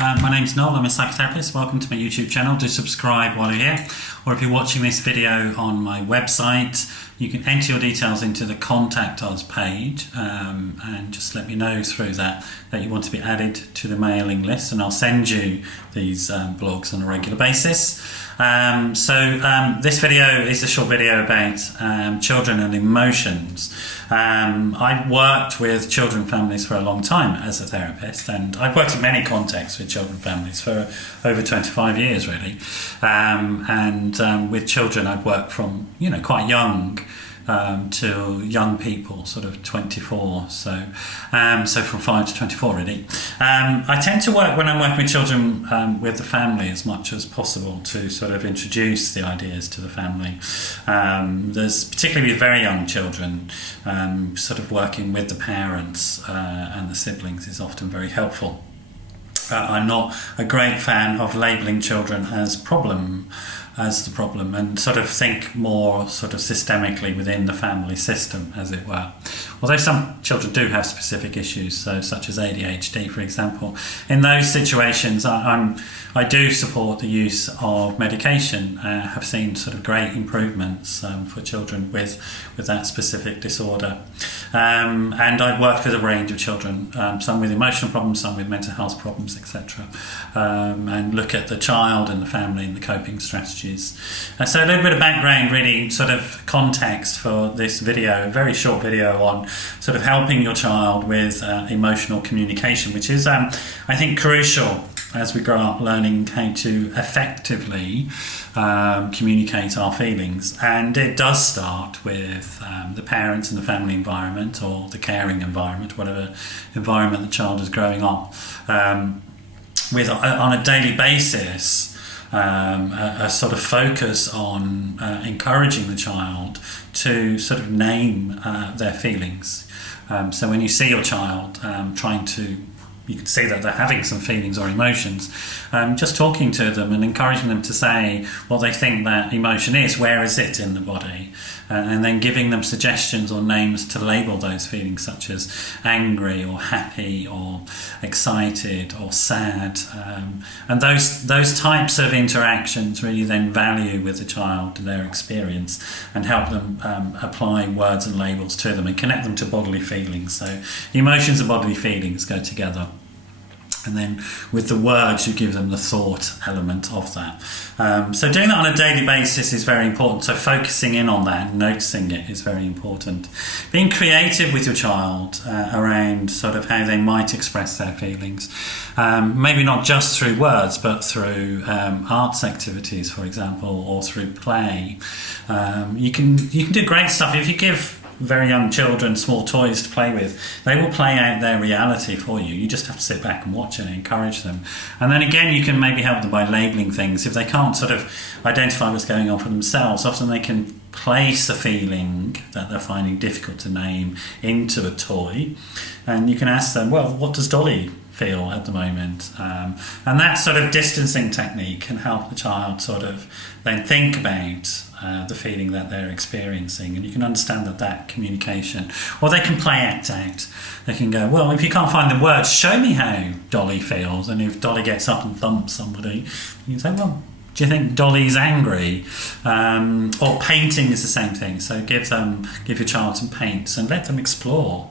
my name's Noel, I'm a psychotherapist. Welcome to my YouTube channel. Do subscribe while you're here, or if you're watching this video on my website, you can enter your details into the Contact Us page and just let me know through that you want to be added to the mailing list, and I'll send you these blogs on a regular basis. This video is a short video about children and emotions. I've worked with children and families for a long time as a therapist, and I've worked in many contexts with children and families for over 25 years really. With children I've worked from quite young to young people, sort of 24, so from 5 to 24 really. I tend to work, when I'm working with children, with the family as much as possible to sort of introduce the ideas to the family. There's particularly with very young children, sort of working with the parents and the siblings is often very helpful. I'm not a great fan of labelling children as the problem, and sort of think more sort of systemically within the family system, as it were. Although some children do have specific issues, such as ADHD, for example. In those situations, I do support the use of medication. Have seen sort of great improvements for children with that specific disorder. And I've worked with a range of children, some with emotional problems, some with mental health problems, etc. And look at the child and the family and the coping strategies. So a little bit of background, really, sort of context for this video, a very short video on sort of helping your child with emotional communication, which is, I think, crucial as we grow up, learning how to effectively communicate our feelings. And it does start with the parents and the family environment, or the caring environment, whatever environment the child is growing up with on a daily basis. A sort of focus on encouraging the child to sort of name their feelings. So when you see your child you can see that they're having some feelings or emotions, just talking to them and encouraging them to say what they think that emotion is, where is it in the body, and then giving them suggestions or names to label those feelings, such as angry or happy or excited or sad. And those types of interactions really then value with the child their experience and help them apply words and labels to them and connect them to bodily feelings. So emotions and bodily feelings go together. And then with the words, you give them the thought element of that. So doing that on a daily basis is very important. So focusing in on that and noticing it is very important. Being creative with your child around sort of how they might express their feelings. Maybe not just through words, but through arts activities, for example, or through play. You can do great stuff if you give very young children small toys to play with. They will play out their reality for you. You just have to sit back and watch it and encourage them. And then again, you can maybe help them by labelling things. If they can't sort of identify what's going on for themselves, often they can place a feeling that they're finding difficult to name into a toy. And you can ask them, well, what does Dolly feel at the moment? And that sort of distancing technique can help the child sort of then think about the feeling that they're experiencing, and you can understand that communication. Or they can play act out. They can go, well, if you can't find the words, show me how Dolly feels. And if Dolly gets up and thumps somebody, you can say, well, do you think Dolly's angry? Or painting is the same thing. So give your child some paints and let them explore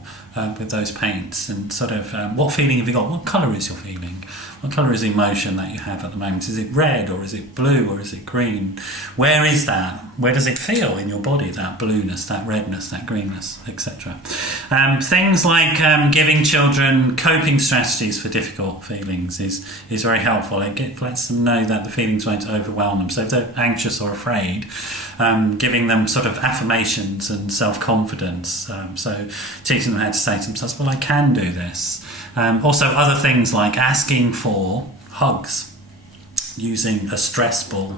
with those paints, and sort of what feeling have you got? What colour is your feeling? What colour is the emotion that you have at the moment? Is it red, or is it blue, or is it green? Where is that? Where does it feel in your body, that blueness, that redness, that greenness, etc. Things like giving children coping strategies for difficult feelings is very helpful. It lets them know that the feelings won't overwhelm them. So if they're anxious or afraid, giving them sort of affirmations and self-confidence. So teaching them how to say to themselves, well, I can do this. Also other things like asking for hugs, using a stress ball,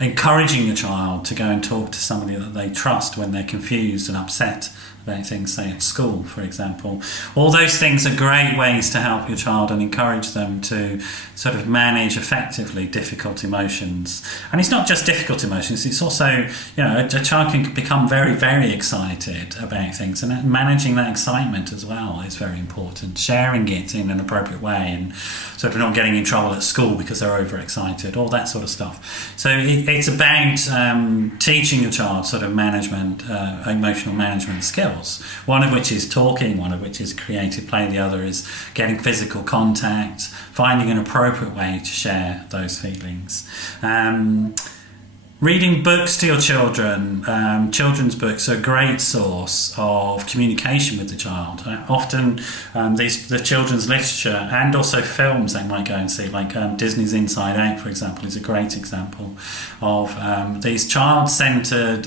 encouraging a child to go and talk to somebody that they trust when they're confused and upset about things, say at school, for example. All those things are great ways to help your child and encourage them to sort of manage effectively difficult emotions. And it's not just difficult emotions, it's also, you know, a child can become very, very excited about things, and managing that excitement as well is very important. Sharing it in an appropriate way and sort of not getting in trouble at school because they're overexcited, all that sort of stuff. So it's about teaching your child sort of management, emotional management skills, one of which is talking, one of which is creative play, the other is getting physical contact, finding an appropriate way to share those feelings. Reading books to your children, children's books are a great source of communication with the child. Often the children's literature and also films they might go and see, like Disney's Inside Out, for example, is a great example of these child-centred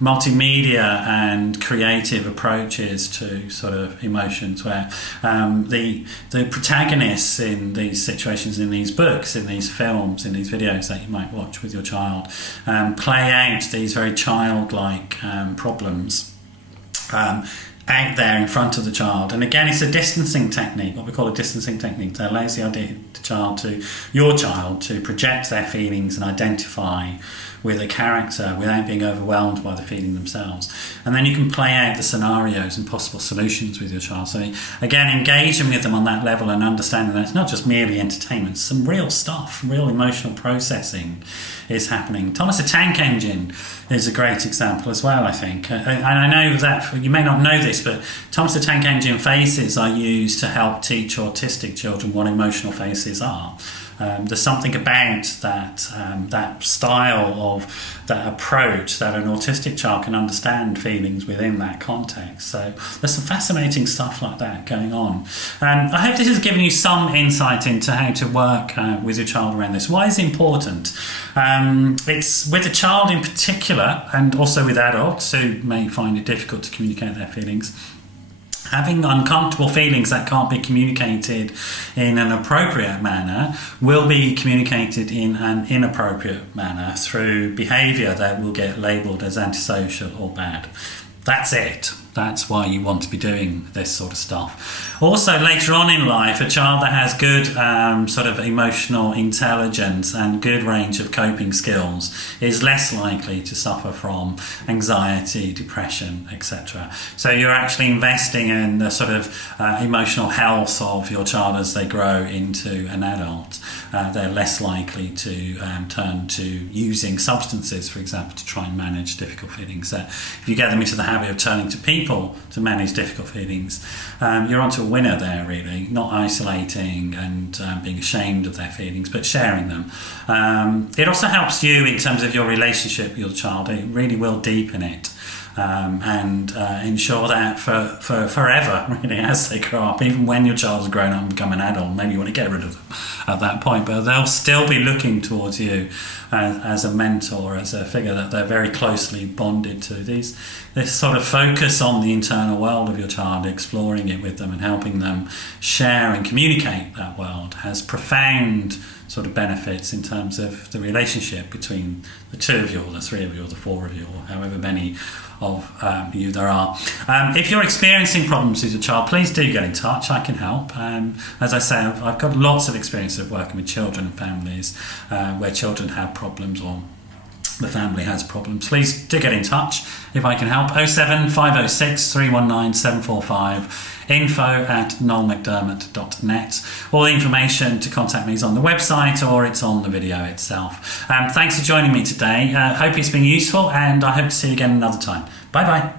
multimedia and creative approaches to sort of emotions, where the protagonists in these situations, in these books, in these films, in these videos that you might watch with your child, play out these very childlike problems out there in front of the child. And again, it's a distancing technique, what we call a distancing technique, that allows your child to project their feelings and identify with a character without being overwhelmed by the feeling themselves. And then you can play out the scenarios and possible solutions with your child. So again, engaging with them on that level and understanding that it's not just merely entertainment, some real stuff, real emotional processing is happening. Thomas the Tank Engine is a great example as well, I think. And I know that you may not know this, but Thomas the Tank Engine faces are used to help teach autistic children what emotional faces are. There's something about that style of that approach that an autistic child can understand feelings within that context. So there's some fascinating stuff like that going on. I hope this has given you some insight into how to work with your child around this. Why is it important? It's with a child in particular, and also with adults who may find it difficult to communicate their feelings. Having uncomfortable feelings that can't be communicated in an appropriate manner will be communicated in an inappropriate manner through behaviour that will get labelled as antisocial or bad. That's it. That's why you want to be doing this sort of stuff. Also, later on in life, a child that has good sort of emotional intelligence and good range of coping skills is less likely to suffer from anxiety, depression, etc. So you're actually investing in the sort of emotional health of your child as they grow into an adult. They're less likely to turn to using substances, for example, to try and manage difficult feelings. If you get them into the habit of turning to people to manage difficult feelings, you're onto a winner there, really. Not isolating and being ashamed of their feelings, but sharing them. It also helps you in terms of your relationship with your child. It really will deepen it. And ensure that for forever, really, as they grow up, even when your child has grown up and become an adult, maybe you want to get rid of them at that point, but they'll still be looking towards you as a mentor, as a figure that they're very closely bonded to. This sort of focus on the internal world of your child, exploring it with them and helping them share and communicate that world, has profound sort of benefits in terms of the relationship between the two of you, or the three of you, or the four of you, or however many of you there are. If you're experiencing problems with your child, please do get in touch. I can help. As I say, I've got lots of experience of working with children and families where children have problems or the family has problems. Please do get in touch if I can help. 07506 319 745, info@noelmcdermott.net. All the information to contact me is on the website, or it's on the video itself. Thanks for joining me today. Hope it's been useful, and I hope to see you again another time. Bye bye.